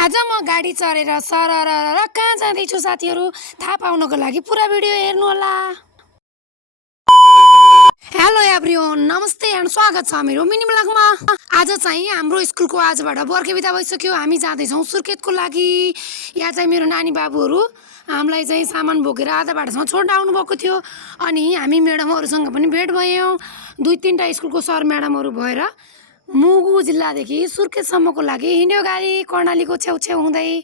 आज म गाडी चढेर सरर कहाँ जाँदैछु साथीहरू थाहा पाउनको लागि पुरा भिडियो हेर्नु होला। हेलो एभ्रिवन, नमस्ते एन्ड स्वागत छ मेरो मिनी ब्लगमा। आज चाहिँ हाम्रो स्कुलको आजबाट बर्खे बिदा भइसक्यो। हामी जाँदैछौँ सुर्खेतको लागि। यहाँ चाहिँ मेरो नानी बाबुहरू हामीलाई चाहिँ सामान बोकेर आधा बाटोसम्म छोड्न आउनुभएको थियो। अनि हामी म्याडमहरूसँग पनि भेट भयौँ। 2-3टा स्कुलको सर म्याडमहरू भएर मुगु जिल्लादेखि सुर्खेतसम्मको लागि हिँड्यो गाडी कर्णालीको छेउछेउ हुँदै।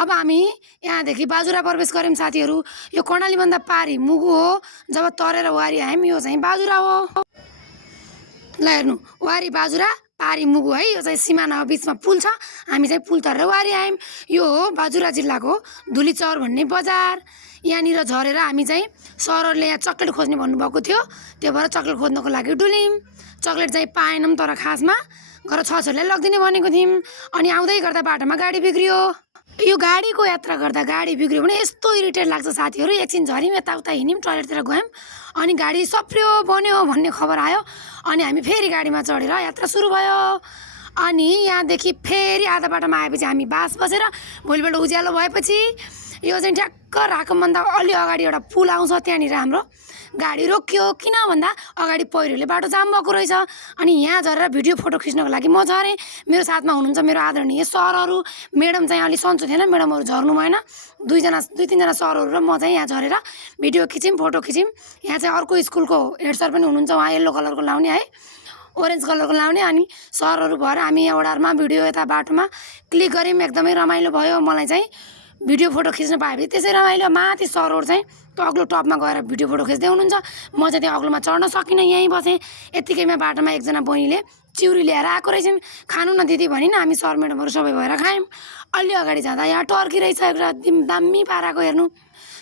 अब हामी यहाँदेखि बाजुरा प्रवेश गऱ्यौँ साथीहरू। यो कर्णालीभन्दा पारी मुगु हो। जब तरेर वारी आयौँ यो चाहिँ बाजुरा हो। ल हेर्नु, वारी बाजुरा पारी मुगु है। यो चाहिँ सिमाना बिचमा पुल छ। हामी चाहिँ पुल तरेर वारी आयौँ। यो हो बाजुरा जिल्लाको धुलीचौर भन्ने बजार। यहाँनिर झरेर हामी चाहिँ सरहरूले यहाँ चक्लेट खोज्ने भन्नुभएको थियो। त्यो भएर चक्लेट खोज्नको लागि डुल्यौँ। चक्लेट चाहिँ पाएनौँ, तर खासमा घर छोराछोरीलाई लगिदिने भनेको थियौँ। अनि आउँदै गर्दा बाटोमा गाडी बिग्रियो। यो गाडीको यात्रा गर्दा गाडी बिग्रियो भने यस्तो इरिटेट लाग्छ साथीहरू। एकछिन झऱ्यौँ, यताउता हिँड्यौँ, टोयलेटतिर गयौँ, अनि गाडी सप्रियो बन्यो भन्ने खबर आयो। अनि हामी फेरि गाडीमा चढेर यात्रा सुरु भयो। अनि यहाँदेखि फेरि आधा बाटोमा आएपछि हामी बास बसेर भोलिपल्ट उज्यालो भएपछि यो चाहिँ ठ्याक्क राकमभन्दा अलि अगाडि एउटा पुल आउँछ। त्यहाँनिर हाम्रो गाडी रोक्यो। किन भन्दा अगाडि पहिरोले बाटो जाम भएको रहेछ। अनि यहाँ झरेर भिडियो फोटो खिच्नको लागि म झरेँ। मेरो साथमा हुनुहुन्छ मेरो आदरणीय सरहरू। म्याडम चाहिँ अलि सन्चो थिएन, म्याडमहरू झर्नु भएन। 2-3जना सरहरू र म चाहिँ यहाँ झरेर भिडियो खिच्यौँ, फोटो खिच्यौँ। यहाँ चाहिँ अर्को स्कुलको हेड सर पनि हुनुहुन्छ, उहाँ येल्लो कलरको लाउने है, ओरेन्ज कलरको लाउने। अनि सरहरू भएर हामी यहाँ वडारमा भिडियो यता बाटोमा क्लिक गऱ्यौँ। एकदमै रमाइलो भयो। मलाई चाहिँ भिडियो फोटो खिच्न पाएपछि त्यसै रमाइलो। माथि सरहरू चाहिँ त्यो अग्लो टपमा गएर भिडियो फोटो खिच्दै हुनुहुन्छ। म चाहिँ त्यहाँ अग्लोमा चढ्न सकिनँ, यहीँ बसेँ। यत्तिकैमा बाटोमा एकजना बहिनीले चिउरी ल्याएर आएको रहेछन्। खानु न दिदी भनिन हामी सर म्याडमहरू सबै भएर खायौँ। अलि अगाडि जाँदा यहाँ टर्की रहेछ एउटा दामी पाराको, हेर्नु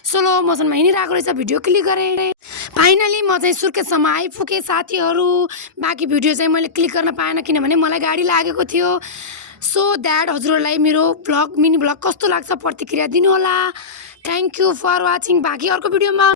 स्लो मोसनमा हिँडिरहेको रहेछ। भिडियो क्लिक गरेँ। फाइनली म चाहिँ सुर्खेतसम्म आइपुगेँ साथीहरू। बाँकी भिडियो चाहिँ मैले क्लिक गर्न पाएन किनभने मलाई गाडी लागेको थियो। सो द्याट हजुरहरूलाई मेरो ब्लग मिनी ब्लग कस्तो लाग्छ प्रतिक्रिया दिनुहोला। Thank you for watching. बाँकी अर्को भिडियोमा